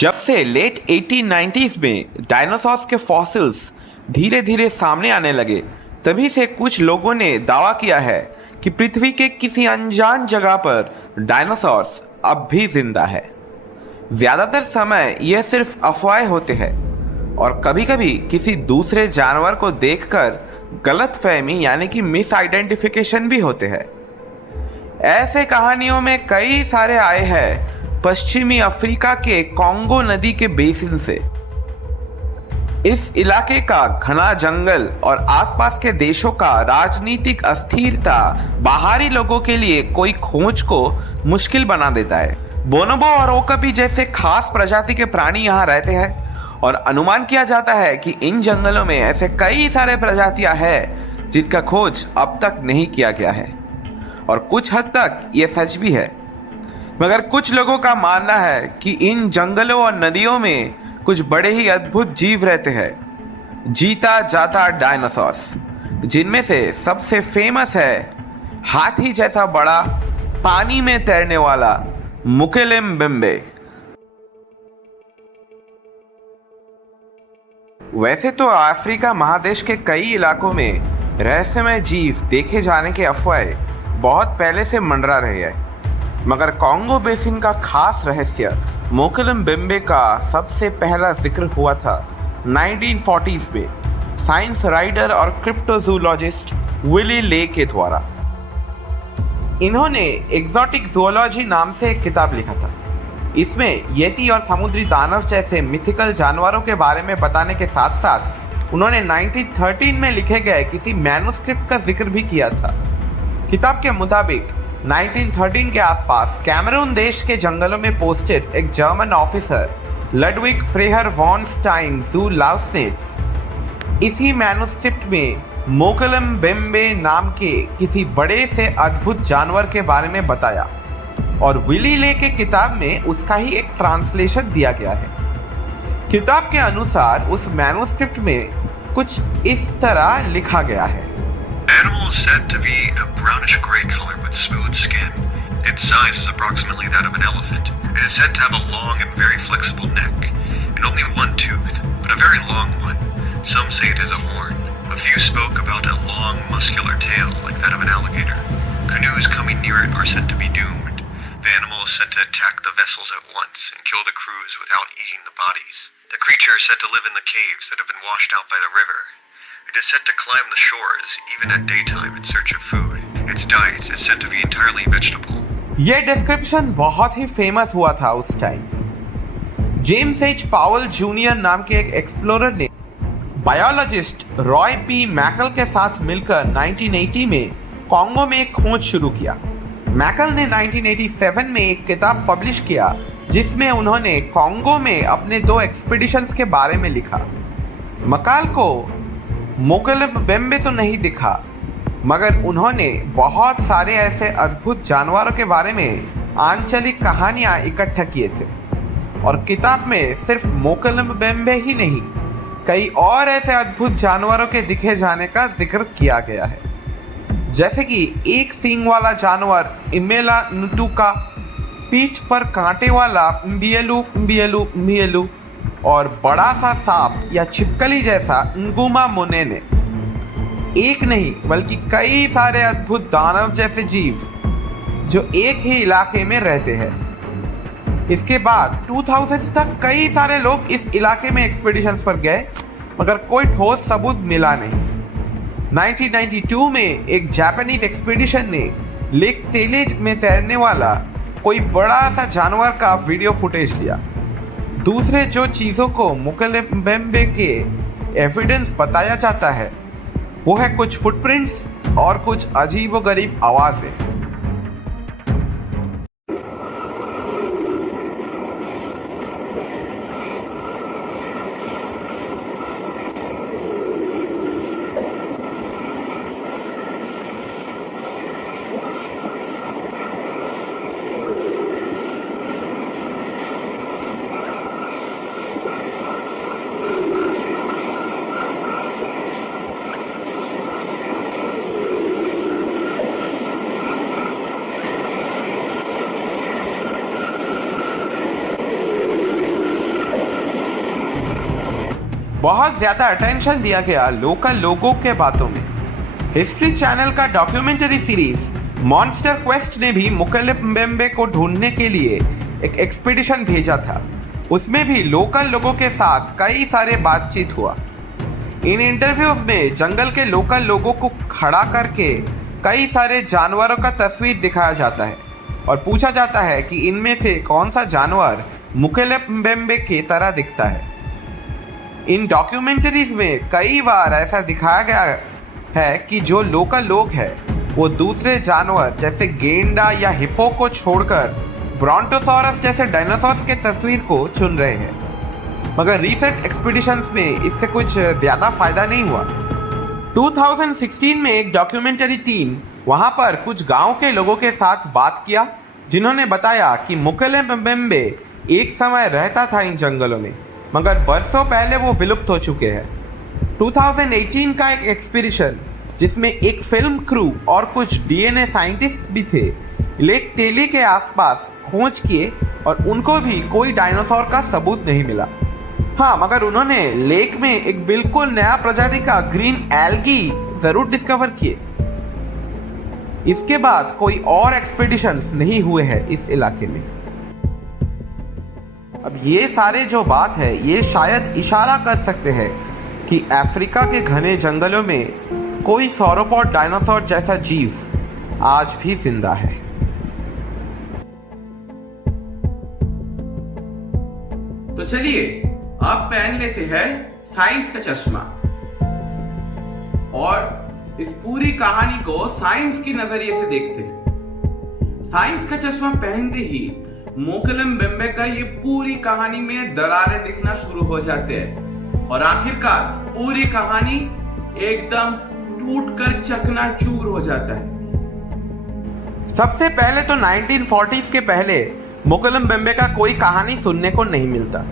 जब से late 1890s में डायनासोर्स के फॉसिल्स धीरे धीरे सामने आने लगे, तभी से कुछ लोगों ने दावा किया है कि पृथ्वी के किसी अनजान जगह पर डायनासोर्स अब भी जिंदा है। ज्यादातर समय यह सिर्फ अफवाहें होते हैं और कभी कभी किसी दूसरे जानवर को देखकर गलतफहमी यानी कि मिस आइडेंटिफिकेशन भी होते हैं। ऐसे कहानियों में कई सारे आए हैं पश्चिमी अफ्रीका के कॉन्गो नदी के बेसिन से। इस इलाके का घना जंगल और आसपास के देशों का राजनीतिक अस्थिरता बाहरी लोगों के लिए कोई खोज को मुश्किल बना देता है। बोनोबो और ओकापी जैसे खास प्रजाति के प्राणी यहाँ रहते हैं और अनुमान किया जाता है कि इन जंगलों में ऐसे कई सारे प्रजातियां हैं जिनका खोज अब तक नहीं किया गया है और कुछ हद तक ये सच भी है। मगर कुछ लोगों का मानना है कि इन जंगलों और नदियों में कुछ बड़े ही अद्भुत जीव रहते हैं, जीता जाता डायनासोर्स, जिनमें से सबसे फेमस है हाथी जैसा बड़ा पानी में तैरने वाला मुकेलेम्बेम्बे। वैसे तो अफ्रीका महादेश के कई इलाकों में रहस्यमय जीव देखे जाने के अफवाहें बहुत पहले से मंडरा रहे हैं, मगर कॉन्गो बेसिन का खास रहस्य मुकेलेम्बेम्बे का सबसे पहला जिक्र हुआ था 1940s में साइंस राइटर और क्रिप्टोजूलॉजिस्ट विली ले के द्वारा। इन्होंने एग्जॉटिक ज़ूलॉजी नाम से एक किताब लिखा था। इसमें येती और समुद्री दानव जैसे मिथिकल जानवरों के बारे में बताने के साथ साथ उन्होंने 1913 में लिखे गए किसी मैन्युस्क्रिप्ट का जिक्र भी किया था। किताब के मुताबिक 1913 के आसपास कैमरून देश के जंगलों में पोस्टेड एक German officer Ludwig फ्रेहर von Stine जू लाउस्नेट्स इसी मैन्युस्क्रिप्ट में मुकेलेम्बेम्बे नाम के किसी बड़े से अद्भुत जानवर के बारे में बताया और विली ले के किताब में उसका ही एक ट्रांसलेशन दिया गया है। किताब के अनुसार उस मैन्युस्क्रिप्ट में कुछ इस तरह लिखा गया है। Animal is said to be a brownish gray color with smooth skin. Its size is approximately that of an elephant. It is said to have a long and very flexible neck, and only one tooth, but a very long one. Some say it is a horn. A few spoke about a long, muscular tail like that of an alligator. Canoes coming near it are said to be doomed. The animal is said to attack the vessels at once and kill the crews without eating the bodies. The creature is said to live in the caves that have been washed out by the river. It is said to climb the shores even at daytime in search of food. Its diet is said to be entirely vegetable. यह description बहुत ही famous हुआ था उस time. James H पावल junior नाम के एक explorer ने बायोलॉजिस्ट रॉय पी मैकल के साथ मिलकर 1980 में कॉन्गो में एक खोज शुरू किया। मैकल ने 1987 में एक किताब पब्लिश किया जिसमें उन्होंने कॉन्गो में अपने 2 एक्सपीडिशंस के बारे में लिखा। मकाल को मुकेलेम्बेम्बे तो नहीं दिखा, मगर उन्होंने बहुत सारे ऐसे अद्भुत जानवरों के बारे में आंचलिक कहानियां इकट्ठा किए थे और किताब में सिर्फ मुकेलेम्बेम्बे ही नहीं, कई और ऐसे अद्भुत जानवरों के दिखे जाने का जिक्र किया गया है, जैसे कि एक सींग वाला जानवर इमेला नुटुका, पीठ पर कांटे वाला म्बियलू म्बियलू म्बियलू और बड़ा सा सांप या छिपकली जैसा nguमा मोनेने। एक नहीं बल्कि कई सारे अद्भुत दानव जैसे जीव जो एक ही इलाके में रहते हैं। इसके बाद 2000 तक कई सारे लोग इस इलाके में एक्सपीडिशंस पर गए, मगर कोई ठोस सबूत मिला नहीं। 1992 में एक जापानीज एक्सपीडिशन ने लेक तेलेज में तैरने वाला कोई बड़ा सा जानवर का वीडियो फुटेज लिया। दूसरे जो चीज़ों को मुकेलेम्बेम्बे के एविडेंस बताया जाता है वो है कुछ फुटप्रिंट्स और कुछ अजीबोगरीब आवाज़ें। बहुत ज्यादा अटेंशन दिया गया लोकल लोगों के बातों में। हिस्ट्री चैनल का डॉक्यूमेंट्री सीरीज मॉन्स्टर क्वेस्ट ने भी मुकेले म्बेम्बे को ढूंढने के लिए एक एक्सपीडिशन भेजा था। उसमें भी लोकल लोगों के साथ कई सारे बातचीत हुआ। इन इंटरव्यूज में जंगल के लोकल लोगों को खड़ा करके कई सारे जानवरों का तस्वीर दिखाया जाता है और पूछा जाता है कि इनमें से कौन सा जानवर मुकेले म्बेम्बे की तरह दिखता है। इन डॉक्यूमेंट्रीज में कई बार ऐसा दिखाया गया है कि जो लोकल लोग हैं वो दूसरे जानवर जैसे गेंडा या हिप्पो को छोड़कर ब्रोंटोसॉरस जैसे डायनासोर्स के तस्वीर को चुन रहे हैं, मगर रिसेंट एक्सपीडिशंस में इससे कुछ ज्यादा फायदा नहीं हुआ। 2016 में एक डॉक्यूमेंट्री टीम वहां पर कुछ गांव के लोगों के साथ बात किया, जिन्होंने बताया कि मुकेले म्बेम्बे एक समय रहता था इन जंगलों में, मगर बरसों पहले वो विलुप्त हो चुके हैं। 2018 का एक एक्सपीडिशन जिसमें एक फिल्म क्रू और कुछ डीएनए साइंटिस्ट भी थे, लेक तेली के आसपास खोज किए और उनको भी कोई डायनासोर का सबूत नहीं मिला। हाँ, मगर उन्होंने लेक में एक बिल्कुल नया प्रजाति का ग्रीन एल्गी जरूर डिस्कवर किए। इसके बाद कोई और एक्सपीडिशंस नहीं हुए हैं इस इलाके में। अब ये सारे जो बात है ये शायद इशारा कर सकते हैं कि अफ्रीका के घने जंगलों में कोई सौरोपॉड डायनासोर जैसा जीव आज भी जिंदा है। तो चलिए अब पहन लेते हैं साइंस का चश्मा और इस पूरी कहानी को साइंस की नजरिए से देखते हैं। साइंस का चश्मा पहनते ही मुकेले म्बेम्बे का ये पूरी कहानी में दरारें दिखना शुरू हो जाते हैं और आखिरकार पूरी कहानी एकदम टूटकर चकनाचूर हो जाता है। सबसे पहले तो 1940s के पहले मुकेले म्बेम्बे का कोई कहानी सुनने को नहीं मिलता।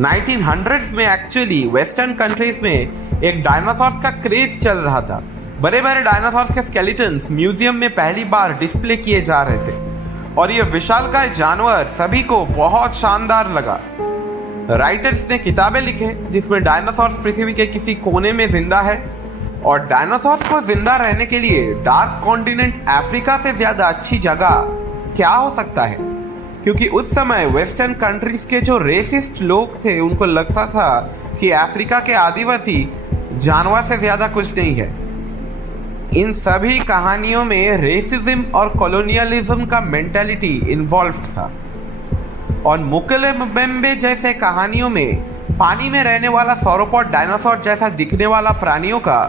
1900s में एक्चुअली वेस्टर्न कंट्रीज में एक डायनासोर्स का क्रेज चल रहा था। बड़े बड़े डायनासोर्स के स्केलेटन्स म्यूजियम में पहली बार डिस्प्ले किए जा रहे थे और ये विशालकाय जानवर सभी को बहुत शानदार लगा। राइटर्स ने किताबें लिखे जिसमें डायनासोर्स पृथ्वी के किसी कोने में जिंदा है और डायनासोर्स को जिंदा रहने के लिए डार्क कॉन्टिनेंट अफ्रीका से ज्यादा अच्छी जगह क्या हो सकता है, क्योंकि उस समय वेस्टर्न कंट्रीज के जो रेसिस्ट लोग थे उनको लगता था कि अफ्रीका के आदिवासी जानवर से ज्यादा कुछ नहीं है। इन सभी कहानियों में रेसिज्म और कॉलोनियलिज्म का मेंटालिटी इन्वॉल्व था और मुकेले म्बेम्बे जैसे कहानियों में पानी में रहने वाला सौरोपॉड डायनासोर जैसा दिखने वाला प्राणियों का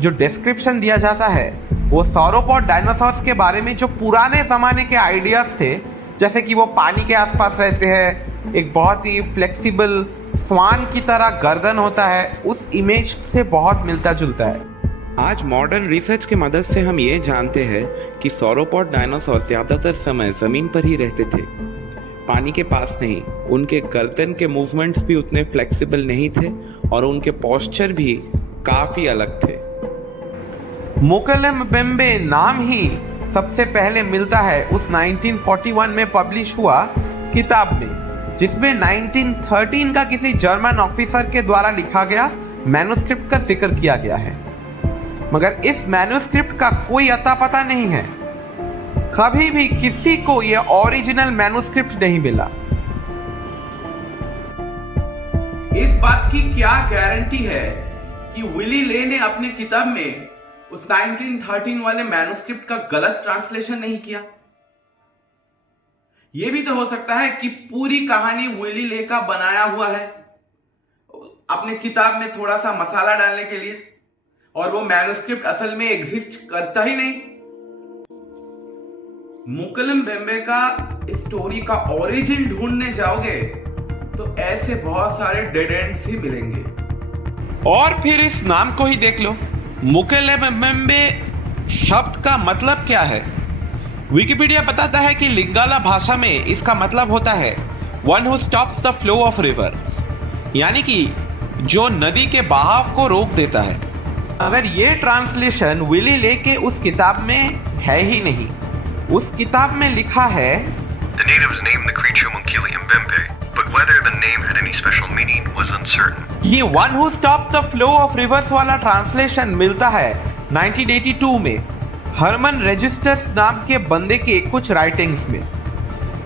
जो डिस्क्रिप्शन दिया जाता है वो सौरोपॉड डायनासोर्स के बारे में जो पुराने जमाने के आइडियाज थे, जैसे कि वो पानी के आसपास रहते हैं, एक बहुत ही फ्लेक्सिबल स्वान की तरह गर्दन होता है, उस इमेज से बहुत मिलता जुलता है। आज मॉडर्न रिसर्च की मदद से हम ये जानते हैं कि सौरोपॉड डायनासोर ज्यादातर समय जमीन पर ही रहते थे, पानी के पास नहीं। उनके गर्दन के मूवमेंट्स भी उतने फ्लेक्सिबल नहीं थे और उनके पोस्चर भी काफी अलग थे। मुकेले म्बेम्बे नाम ही सबसे पहले मिलता है उस 1941 में पब्लिश हुआ किताब में, जिसमें 1913 का किसी जर्मन ऑफिसर के द्वारा लिखा गया मैन्युस्क्रिप्ट का जिक्र किया गया है, मगर इस मैन्युस्क्रिप्ट का कोई अता पता नहीं है। कभी भी किसी को यह ओरिजिनल मैन्युस्क्रिप्ट नहीं मिला। इस बात की क्या गारंटी है कि विली ले ने अपने किताब में उस 1913 वाले मैन्युस्क्रिप्ट का गलत ट्रांसलेशन नहीं किया? यह भी तो हो सकता है कि पूरी कहानी विली ले का बनाया हुआ है अपने किताब में थोड़ा सा मसाला डालने के लिए, और वो मैन्युस्क्रिप्ट असल में एग्जिस्ट करता ही नहीं। मुकेले म्बेम्बे का स्टोरी का ओरिजिन ढूंढने जाओगे तो ऐसे बहुत सारे डेड एंड्स ही मिलेंगे। और फिर इस नाम को ही देख लो, मुकेले म्बेम्बे शब्द का मतलब क्या है? विकिपीडिया बताता है कि लिंगाला भाषा में इसका मतलब होता है one who stops the flow of reverse, यानी कि जो नदी के बहाव को रोक देता है। अगर ये ट्रांसलेशन विली ले के उस किताब में है ही नहीं। उस किताब में लिखा है The natives named the creature Mukelia Mbembe, but whether the name had any special meaning was uncertain. certain. ये one who stops the flow of reverse वाला ट्रांसलेशन मिलता है 1982 में हरमन रजिस्टर्स नाम के बंदे के कुछ राइटिंग्स में।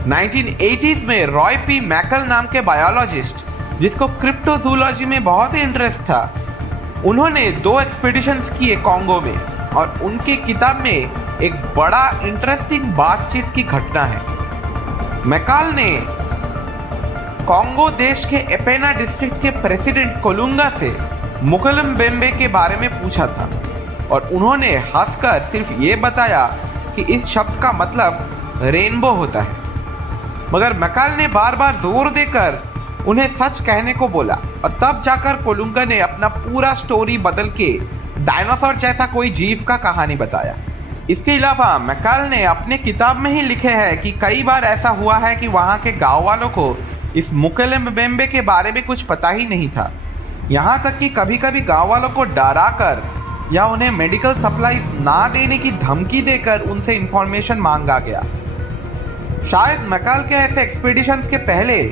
1980s में रॉय पी मैकल नाम के बायोलॉजिस्ट जिसको क्रिप्टोजूलॉजी में बहुत ही इंटरेस्ट था, उन्होंने 2 एक्सपीडिशंस किए कॉन्गो में और उनके किताब में एक बड़ा इंटरेस्टिंग बातचीत की घटना है। मैकाल ने कॉन्गो देश के एपेना डिस्ट्रिक्ट के प्रेसिडेंट कोलुंगा से मुकेलेम्बेम्बे के बारे में पूछा था और उन्होंने हंसकर सिर्फ ये बताया कि इस शब्द का मतलब रेनबो होता है, मगर मैकाल ने बार बार जोर देकर उन्हें सच कहने को बोला और तब जाकर कोलुंगा ने अपना पूरा स्टोरी बदल के डायनासोर जैसा कोई जीव का कहानी बताया। इसके अलावा मैकाल ने अपने किताब में ही लिखे हैं कि कई बार ऐसा हुआ है कि वहाँ के गांव वालों को इस मुकेलेम्बेम्बे के बारे में कुछ पता ही नहीं था, यहाँ तक कि कभी कभी गांव वालों को डरा कर या उन्हें मेडिकल सप्लाईज ना देने की धमकी देकर उनसे इंफॉर्मेशन मांगा गया। शायद मैकाल के ऐसे एक्सपीडिशंस के पहले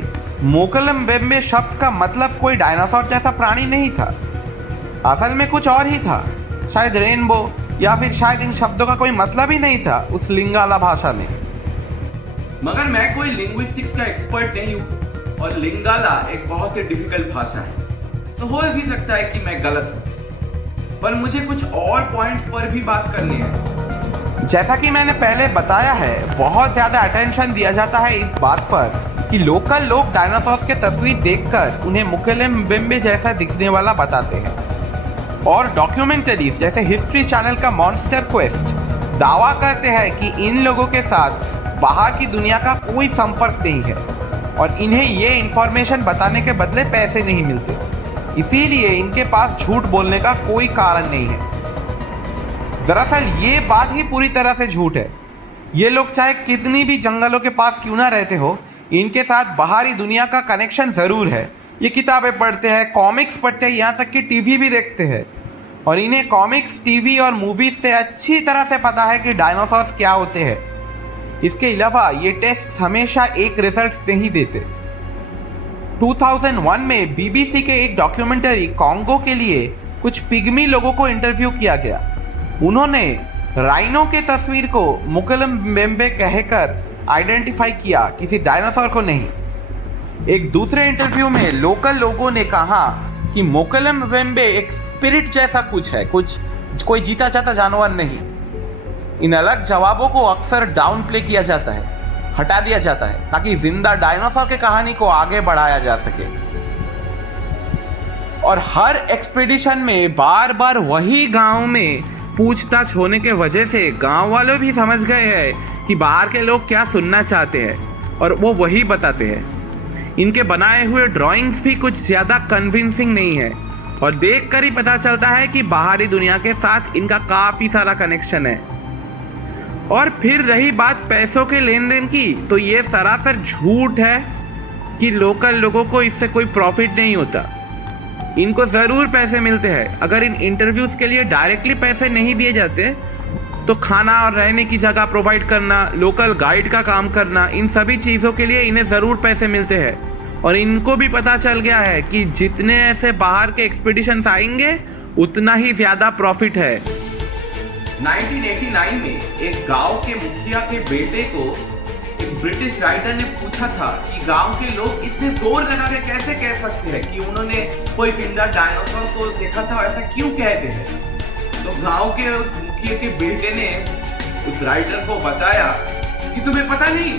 मुकेलेम्बेम्बे शब्द का मतलब कोई डायनासोर जैसा प्राणी नहीं था, असल में कुछ और ही था, शायद रेनबो, या फिर शायद इन शब्दों का कोई मतलब ही नहीं था उस लिंगाला भाषा में। मगर मैं कोई लिंग्विस्टिक्स का एक्सपर्ट नहीं हूँ और लिंगाला एक बहुत ही डिफिकल्ट भाषा है, तो हो भी सकता है कि मैं गलत हूँ, पर मुझे कुछ और पॉइंट्स पर भी बात करनी है। जैसा कि मैंने पहले बताया है, बहुत ज्यादा अटेंशन दिया जाता है इस बात पर कि लोकल लोग डायनासोर्स के तस्वीर देखकर उन्हें मुकेलेम्बेम्बे जैसा दिखने वाला बताते हैं और डॉक्यूमेंटरीज जैसे हिस्ट्री चैनल का मॉन्स्टर क्वेस्ट दावा करते हैं कि इन लोगों के साथ बाहर की दुनिया का कोई संपर्क नहीं है और इन्हें ये इंफॉर्मेशन बताने के बदले पैसे नहीं मिलते, इसीलिए इनके पास झूठ बोलने का कोई कारण नहीं है। दरअसल ये बात ही पूरी तरह से झूठ है। ये लोग चाहे कितनी भी जंगलों के पास क्यों ना रहते हो, इनके साथ बाहरी दुनिया का कनेक्शन जरूर है। ये किताबें पढ़ते हैं, कॉमिक्स पढ़ते हैं, यहाँ तक कि टीवी भी देखते हैं और इन्हें कॉमिक्स, टीवी और मूवीज से अच्छी तरह से पता है कि डायनासोर्स क्या होते हैं। इसके अलावा ये टेस्ट हमेशा एक रिजल्ट नहीं देते। 2001 में बीबीसी के एक डॉक्यूमेंटरी कॉन्गो के लिए कुछ पिग्मी लोगों को इंटरव्यू किया गया। उन्होंने राइनो के तस्वीर को मुकेलेम्बेम्बे कहकर आइडेंटिफाई किया, किसी डायनासोर को नहीं। एक दूसरे इंटरव्यू में लोकल लोगों ने कहा कि मुकेलेम्बेम्बे एक स्पिरिट जैसा कुछ है, कोई जीता जाता जानवर नहीं। इन अलग जवाबों को अक्सर डाउन प्ले किया जाता है, हटा दिया जाता है ताकि जिंदा डायनासोर की कहानी को आगे बढ़ाया जा सके। और हर एक्सपीडिशन में बार बार वही गांव में पूछताछ होने के वजह से गांव वालों भी समझ गए हैं कि बाहर के लोग क्या सुनना चाहते हैं और वो वही बताते हैं। इनके बनाए हुए ड्राइंग्स भी कुछ ज्यादा कन्विंसिंग नहीं है और देखकर ही पता चलता है कि बाहरी दुनिया के साथ इनका काफी सारा कनेक्शन है। और फिर रही बात पैसों के लेन देन की, तो ये सरासर झूठ है कि लोकल लोगों को इससे कोई प्रॉफिट नहीं होता। इनको जरूर पैसे मिलते हैं। अगर इन इंटरव्यूज के लिए डायरेक्टली पैसे नहीं दिए जाते तो खाना और रहने की जगह प्रोवाइड करना, लोकल गाइड का काम करना, इन सभी चीज़ों के लिए इन्हें ज़रूर पैसे मिलते हैं। और इनको भी पता चल गया है कि जितने ऐसे बाहर के एक्सपीडिशंस आएंगे उतना ही ज़्यादा प्रॉफिट है। 1989 में एक गांव के मुखिया के बेटे को एक ब्रिटिश राइटर ने पूछा था कि गांव के लोग इतने जोर लगा के कैसे कह सकते हैं कि उन्होंने कोई जिंदा डायनासोर को देखा था, ऐसा क्यों कहते हैं। तो गांव के उस मुखिया के बेटे ने उस राइटर को बताया कि तुम्हें पता नहीं,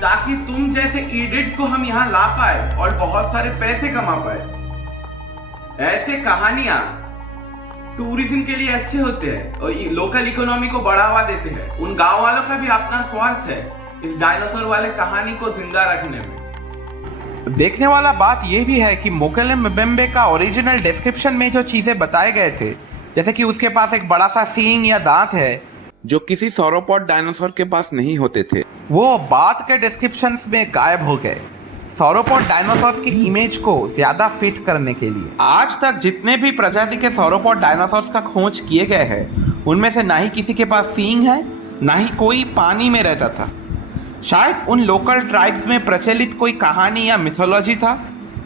ताकि तुम जैसे इडियट्स को हम यहाँ ला पाए और बहुत सारे पैसे कमा पाए। ऐसे कहानियां टूरिज्म के लिए अच्छे होते हैं और लोकल इकोनॉमी को बढ़ावा देते हैं। उन गांव वालों का भी अपना स्वार्थ है इस डायनासोर वाले कहानी को जिंदा रखने में। देखने वाला बात यह भी है कि मुकेलेम्बेम्बे का ओरिजिनल डिस्क्रिप्शन में जो चीजें बताए गए थे, जैसे कि उसके पास एक बड़ा सा सींग या दांत है जो किसी सौरोपॉड डायनासोर के पास नहीं होते थे, वो बात के डिस्क्रिप्शंस में गायब हो गए सौरोपॉड डायनासोर्स की इमेज को ज्यादा फिट करने के लिए। आज तक जितने भी प्रजाति के सौरोपॉड डायनासोर्स का खोज किए गए हैं, उनमें से ना ही किसी के पास सींग है, ना ही कोई पानी में रहता था। शायद उन लोकल ट्राइब्स में प्रचलित कोई कहानी या मिथोलॉजी था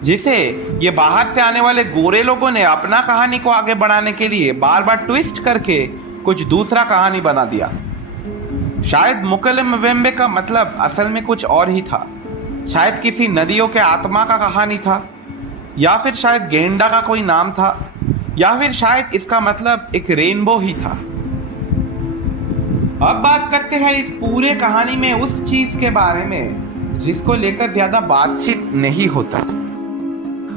जिसे ये बाहर से आने वाले गोरे लोगों ने अपना कहानी को आगे बढ़ाने के लिए बार बार ट्विस्ट करके कुछ दूसरा कहानी बना दिया। शायद मुकेले म्बेम्बे का मतलब असल में कुछ और ही था। शायद किसी नदियों के आत्मा का कहानी था, या फिर शायद गेंडा का कोई नाम था, या फिर शायद इसका मतलब एक रेनबो ही था। अब बात करते हैं इस पूरे कहानी में उस चीज के बारे में जिसको लेकर ज्यादा बातचीत नहीं होता।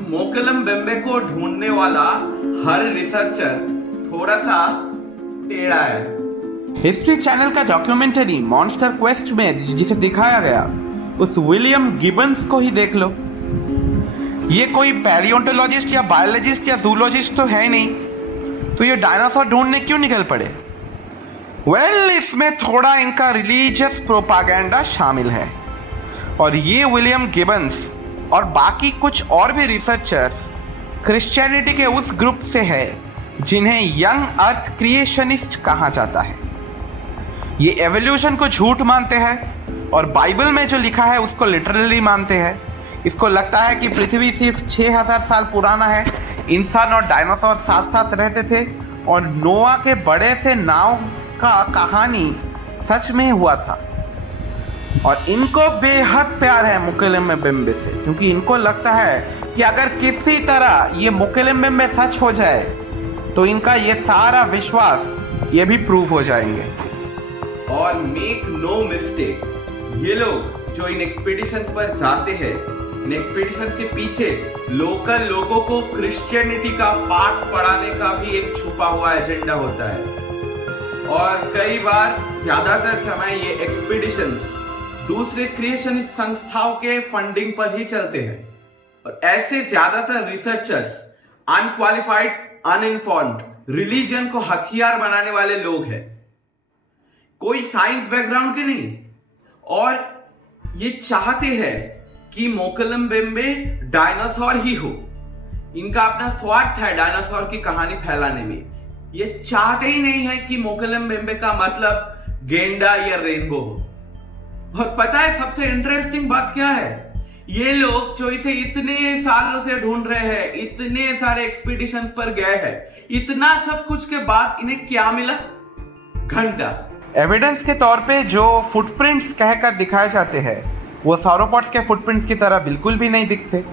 मोकेले म्बेम्बे को ढूंढने वाला हर रिसर्चर थोड़ा सा टेढ़ा है। हिस्ट्री चैनल का डॉक्यूमेंटरी मॉन्स्टर क्वेस्ट में जिसे दिखाया गया उस विलियम गिबन्स को ही देख लो। ये कोई पैलियोंटोलॉजिस्ट या बायोलॉजिस्ट या जूलॉजिस्ट तो है नहीं, तो ये डायनासोर ढूंढने क्यों निकल पड़े? इसमें थोड़ा इनका रिलीजियस प्रोपागेंडा शामिल है। और ये विलियम गिबन्स और बाकी कुछ और भी रिसर्चर्स क्रिश्चियनिटी के उस ग्रुप से है जिन्हें यंग अर्थ क्रिएशनिस्ट कहा जाता है। ये एवोल्यूशन को झूठ मानते हैं और बाइबल में जो लिखा है उसको लिटरली मानते हैं। इसको लगता है कि पृथ्वी सिर्फ 6000 साल पुराना है, इंसान और डायनासोर साथ साथ रहते थे और नोआ के बड़े से नाव का कहानी सच में हुआ था। और इनको बेहद प्यार है मुकेले म्बेम्बे से, क्योंकि इनको लगता है कि अगर किसी तरह ये मुकेले म्बेम्बे सच हो जाए तो इनका ये सारा विश्वास ये भी प्रूव हो जाएंगे। और मेक नो मिस्टेक, ये लोग जो इन एक्सपीडिशंस पर जाते हैं, इन एक्सपीडिशंस के पीछे लोकल लोगों को क्रिश्चियनिटी का पाठ पढ़ाने का भी एक छुपा हुआ एजेंडा होता है। और कई बार ज्यादातर समय ये एक्सपीडिशंस दूसरे क्रिएशनिस्ट संस्थाओं के फंडिंग पर ही चलते हैं। और ऐसे ज्यादातर रिसर्चर्स अनक्वालिफाइड, अनइन्फॉर्म्ड रिलीजन को हथियार बनाने वाले लोग हैं, कोई साइंस बैकग्राउंड के नहीं। और ये चाहते हैं कि मोकेले म्बेम्बे डायनासोर ही हो। इनका अपना स्वार्थ है डायनासोर की कहानी फैलाने में। ये चाहते ही नहीं है कि मोकेले म्बेम्बे का मतलब गेंडा या रेनबो हो। और पता है सबसे इंटरेस्टिंग बात क्या है? ये लोग जो इसे इतने सालों से ढूंढ रहे हैं, इतने सारे एक्सपीडिशंस पर गए हैं, इतना सब कुछ के बाद इन्हें क्या मिला? घंटा। एविडेंस के तौर पे जो फुटप्रिंट्स कहकर दिखाए जाते हैं वो सौरोपॉड्स के फुटप्रिंट्स की तरह बिल्कुल भी नहीं दिखते।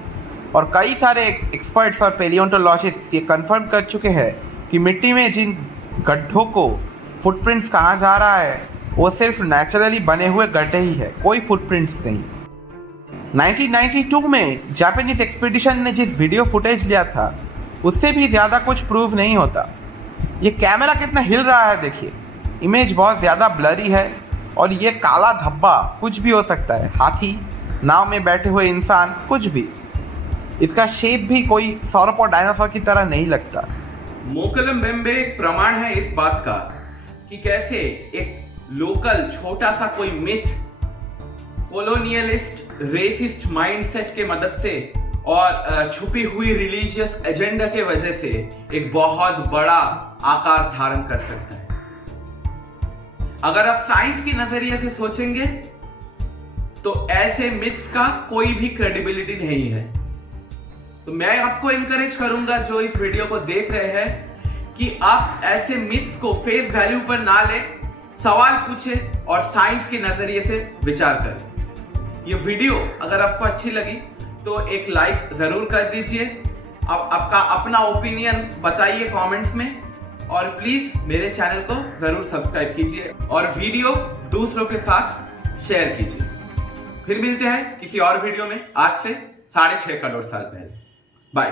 और कई सारे एक्सपर्ट्स और पेलियोंटोलॉजिस्ट ये कंफर्म कर चुके हैं कि मिट्टी में जिन गड्ढों को फुटप्रिंट्स कहा जा रहा है वो सिर्फ नेचुरली बने हुए गड्ढे ही है, कोई फुटप्रिंट्स नहीं। 1992 में जापानीज एक्सपीडिशन ने जिस वीडियो फुटेज लिया था उससे भी ज्यादा कुछ प्रूव नहीं होता। ये कैमरा कितना हिल रहा है देखिए, इमेज बहुत ज्यादा ब्लरी है। और ये काला धब्बा कुछ भी हो सकता है, हाथी, नाव में बैठे हुए इंसान, कुछ भी। इसका शेप भी कोई सौरोपॉड डायनासोर की तरह नहीं लगता। मोकेले म्बेम्बे एक प्रमाण है इस बात का कि कैसे एक लोकल छोटा सा कोई मिथ कोलोनियलिस्ट रेसिस्ट माइंडसेट के मदद से और छुपी हुई रिलीजियस एजेंडा के वजह से एक बहुत बड़ा आकार धारण कर सकता है। अगर आप साइंस की नजरिए से सोचेंगे तो ऐसे मिथ्स का कोई भी क्रेडिबिलिटी नहीं है। तो मैं आपको इंकरेज करूंगा जो इस वीडियो को देख रहे हैं कि आप ऐसे मिथ्स को फेस वैल्यू पर ना ले, सवाल पूछे और साइंस के नजरिए से विचार करें। ये वीडियो अगर आपको अच्छी लगी तो एक लाइक जरूर कर दीजिए। आप आपका अपना ओपिनियन बताइए कमेंट्स में और प्लीज मेरे चैनल को जरूर सब्सक्राइब कीजिए और वीडियो दूसरों के साथ शेयर कीजिए। फिर मिलते हैं किसी और वीडियो में आज से 6.5 करोड़ साल पहले। बाय।